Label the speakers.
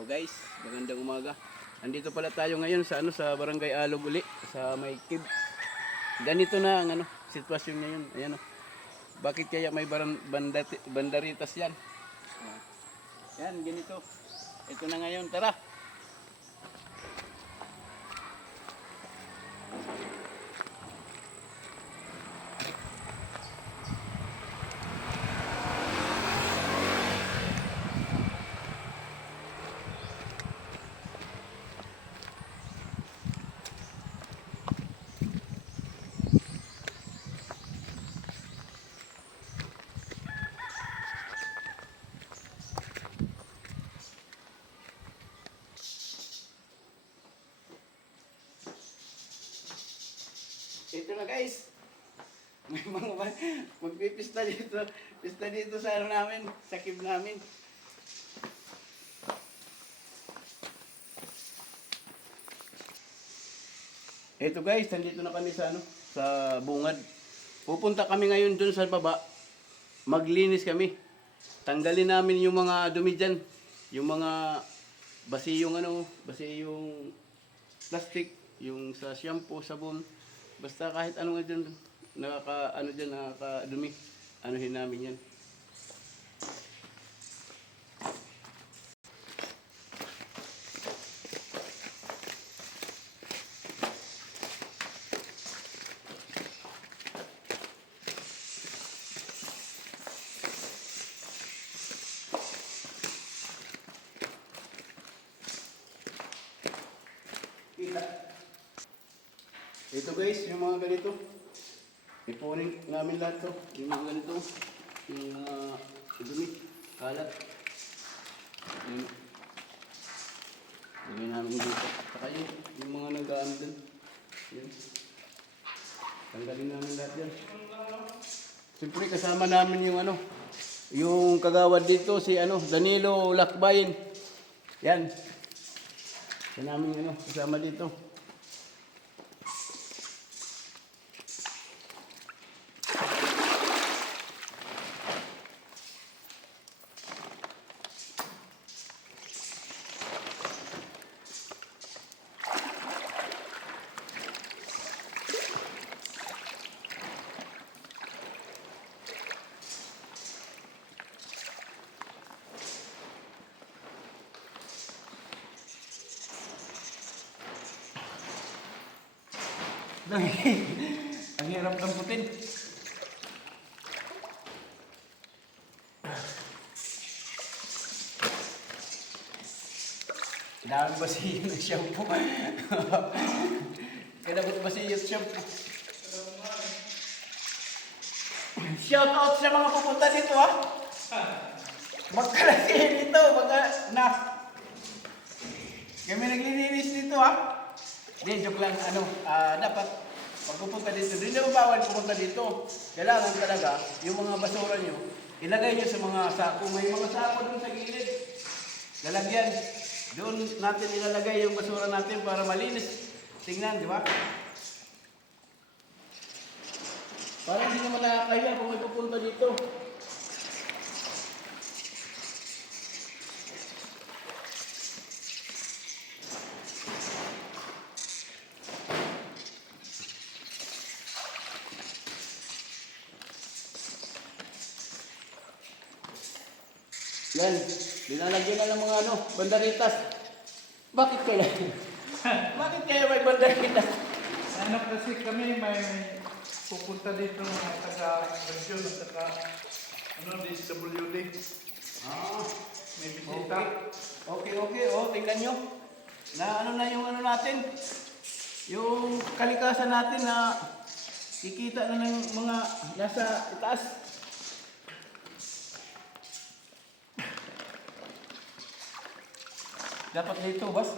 Speaker 1: O guys, magandang umaga. Andito pala tayo ngayon sa ano sa Barangay Alog uli sa May Kib. Ganito na ang ano sitwasyon ngayon. Ayan oh. Bakit kaya may baran, bandati, bandaritas yan? Yan, ganito. Ito na ngayon, tara. Ito na guys. May mga ba- magpipista dito. Pista dito sa ano namin, sa kib namin. Ito guys, nandito na kami sa ano, sa bungad. Pupunta kami ngayon dun sa baba. Maglinis kami. Tanggalin namin yung mga dumi dyan. Yung mga basiyong ano, basiyong plastic, yung sa shampoo, sabon. Basta kahit ano nga dyan, nakaka, ano dyan, nakakadumi. Anuhin namin yan. Ito guys, yung mga ganito. Ipunin namin lahat to. Yung mga ganito. Yung mga dumi, kalat. Yung, Lagay namin dito. Saka yun, yung mga nag-ano dun. Yun. Tanggalin namin lahat yan. Siyempre kasama namin yung ano, yung kagawad dito si ano, Danilo Lakbayin. Yan. Yan namin ano, kasama dito. Ang hirap ng putin. Dami ba siya ng shampoo? Kinabot ba siya yung shampoo? Shout out sa mga pupunta dito ha. Magkalasihin dito, mga na. Kami naglilinis dito ha. Hindi, joke lang, ano, ah, dapat pag pupunta dito, hindi naman bawal pupunta dito. Kailangan talaga, yung mga basura nyo, ilagay nyo sa mga sako. May mga sako dun sa gilid. Lalagyan. Doon natin ilalagay yung basura natin para malinis. Tingnan, di ba? Para hindi naman nakakaya kung may pupunta dito. Yan, linalagyan na ng mga ano, bandaritas. Bakit kaya? Bakit kaya may bandaritas?
Speaker 2: Ano kasi kami may pupunta dito mga taga-region at taga ano, DSWD.
Speaker 1: Ah,
Speaker 2: May bisita.
Speaker 1: okay. Okay, okay. Oh, tingnan nyo. Na ano na yung ano natin. Yung kalikasan natin na kikita na ng mga nasa itaas. Dapat dito, bas.